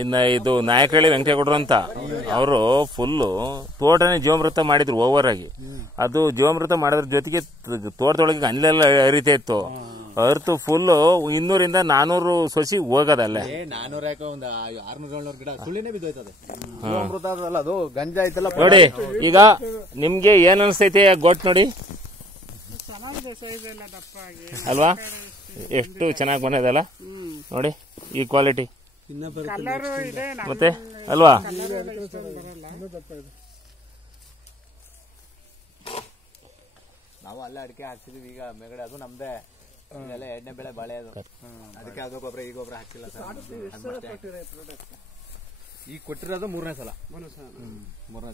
ಇನ್ನು ಇದು ನಾಯಕಹಳ್ಳಿ ವೆಂಕಟೇಗೌಡರು ಅಂತ ಅವರು ಫುಲ್ಲು ತೋಟನೇ ಜೀವಾಮೃತ ಮಾಡಿದ್ರು ಓವರ್ ಆಗಿ. ಅದು ಜೀವಾಮೃತ ಮಾಡೋದ್ರ ಜೊತೆಗೆ ತೋಟದೊಳಗೆ ಅಲ್ಲೆಲ್ಲ ಹರಿತಾ ಇತ್ತು. ಅರ್ತು ಫುಲ್ 200 400 ಸಸಿ ಹೋಗೋದಲ್ಲೇ. 400 ಗಿಡ ಸುಳ್ಳಿನೇ ಬಿದ್ದೋಯ್ತದೆ. ಅದು ಗಂಜಾ ಐತಲ್ಲ ನೋಡಿ. ಈಗ ನಿಮ್ಗೆ ಏನ್ ಅನ್ಸ್ತೈತೆ ಗೊತ್ತು ನೋಡಿ ಅಲ್ವಾ, ಎಷ್ಟು ಚೆನ್ನಾಗಿ ಬಂದದಲ್ಲ ನೋಡಿ ಈ ಕ್ವಾಲಿಟಿ ಮತ್ತೆ ಅಲ್ವಾ. ನಾವು ಅಲ್ಲೇ ಅಡಿಕೆ ಹಾಕ್ಸಿದೀವಿ. ಈಗ ಮೇಗಡೆ ಅದು ನಮ್ದೇ, ಇದೆಲ್ಲ 2ನೇ ಬೆಳೆ ಬಾಳೆ. ಅದು ಅದಕ್ಕೆ ಅದು ಗೊಬ್ಬರ ಈ ಗೊಬ್ಬರ ಹಾಕಿಲ್ಲ ಸರ್. ಈಗ ಕೊಟ್ಟಿರೋದು 3ನೇ ಸಲ. 3ನೇ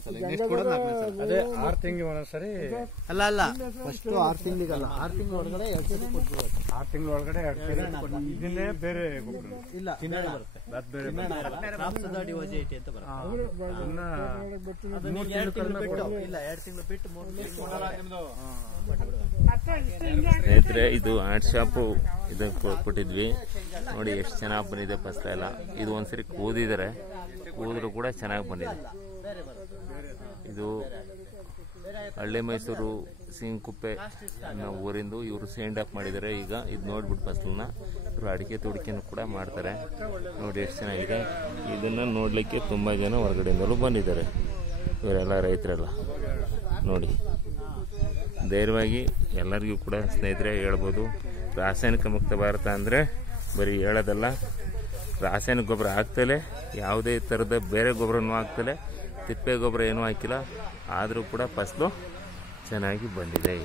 ಸಲ ನೆಕ್ಸ್ಟ್ ಕೊಡೋದು 4ನೇ ಸಲ. ಅದೇ 6 ತಿಂಗಳಿಗೆ ಒಂದೊಂದ್ಸರಿ. ಅಲ್ಲ ಫಸ್ಟ್ 6 ತಿಂಗಳಿಗಲ್ಲ, 6 ತಿಂಗಳ ಒಳಗಡೆ 2 ಸಲ ಕೊಟ್ಬಿಡೋದು. 6 ತಿಂಗಳ ಒಳಗಡೆ 2 ಸರಿ ಇದನ್ನೇ ಬೇರೆ ಗೊಬ್ಬರ ಇಲ್ಲ ಬರುತ್ತೆ. ಅದು ಬೇರೆ ಡಿವೋಜಿಟಿ ಅಂತ ಬರುತ್ತೆ. ಇಲ್ಲ 2 ತಿಂಗಳು ಬಿಟ್ಟು 3 ತಿಂಗಳು. ಸ್ನೇಹಿತರೆ, ಇದು ಆರ್ಟ್ ಶಾಪು ಇದಕ್ಕೆ ಕೊಟ್ಟಿದ್ವಿ ನೋಡಿ ಎಷ್ಟು ಚೆನ್ನಾಗಿ ಬಂದಿದೆ ಫಸ್ಟ್ ಎಲ್ಲ. ಇದು ಒಂದ್ಸರಿ ಕೂದಿದ್ದಾರೆ, ಕೂದ್ರು ಕೂಡ ಚೆನ್ನಾಗಿ ಬಂದಿದೆ. ಇದು ಹಳ್ಳಿ ಮೈಸೂರು ಸಿಂಗ್ಕುಪ್ಪೆ ಅನ್ನೋ ಊರಿಂದು ಇವರು ಸೇಂಡ್ ಆಫ್ ಮಾಡಿದ್ದಾರೆ. ಈಗ ಇದು ನೋಡ್ಬಿಟ್ಟು ಫಸಲನ್ನ ಇವರು ಅಡಿಕೆ ತುಡಿಕೆನೂ ಕೂಡ ಮಾಡ್ತಾರೆ. ನೋಡಿ ಎಷ್ಟು ಚೆನ್ನಾಗಿದೆ. ಇದನ್ನ ನೋಡ್ಲಿಕ್ಕೆ ತುಂಬಾ ಜನ ಹೊರಗಡೆಯಿಂದಲೂ ಬಂದಿದ್ದಾರೆ. ಇವರೆಲ್ಲ ರೈತರೆಲ್ಲ ನೋಡಿ. ಧೈರ್ಯವಾಗಿ ಎಲ್ಲರಿಗೂ ಕೂಡ ಸ್ನೇಹಿತರೆ ಹೇಳ್ಬೋದು, ರಾಸಾಯನಿಕ ಮುಕ್ತ ಭಾರತ ಅಂದರೆ ಬರೀ ಹೇಳೋದಲ್ಲ, ರಾಸಾಯನಿಕ ಗೊಬ್ಬರ ಹಾಕ್ತಲೇ, ಯಾವುದೇ ಥರದ ಬೇರೆ ಗೊಬ್ಬರನೂ ಹಾಕ್ತಲೇ, ತಿಪ್ಪೆ ಗೊಬ್ಬರ ಏನೂ ಹಾಕಿಲ್ಲ, ಆದರೂ ಕೂಡ ಫಸಲು ಚೆನ್ನಾಗಿ ಬಂದಿದೆ.